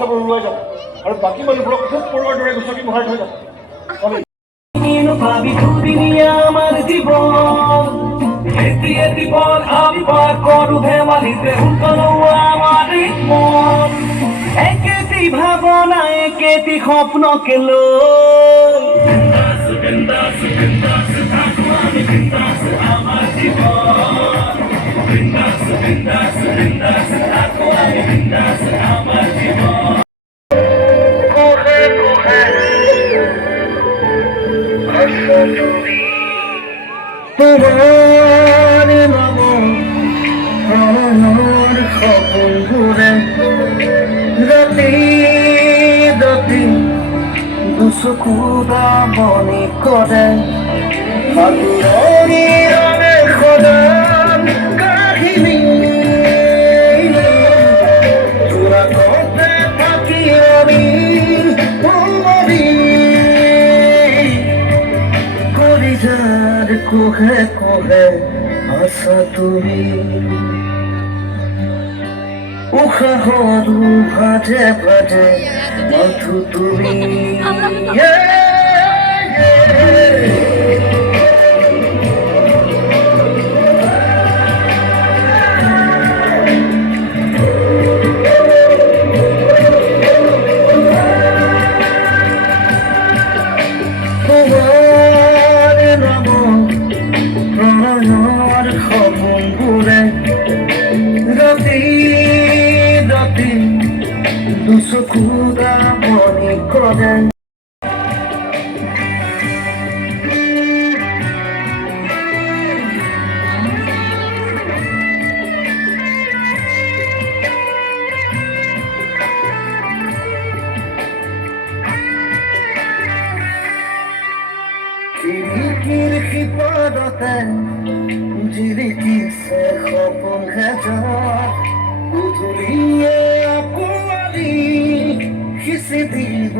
বাচ্চাবোৰ উৰুৱাই যাব আৰু বাকী মানুহবোৰক খুব পৰুৱাৰ দৰে গুচকি মোহাৰি থৈ যাব। ভাবি দুনিয়া আমার জীবন এটি এটি পথ আমি পার করু ধেমালিতে উঠলো আমার মন একেটি ভাবনা একেটি স্বপ্নকে লৈ আমার জীবন আমার জীবন তোমার নাম আমার খবর ঘুরে রাতি রাতি দুচকুদা মনে করে ফাগুনি রঙের খোদান কাহিনী তোরা করতে থাকি আমি কলিজার কোহে কোহে আসা তুমি উশাহত ভাজে ভাজে মাথো তুমি আমার খবর ঘুরে রাতি রাতি দুচকুদা মনে করে খিৰিকীৰ সিপাৰতে জিলিকিছে সপোন হেজত গধূলিয়ে আকোৱালি সিঁচি দিব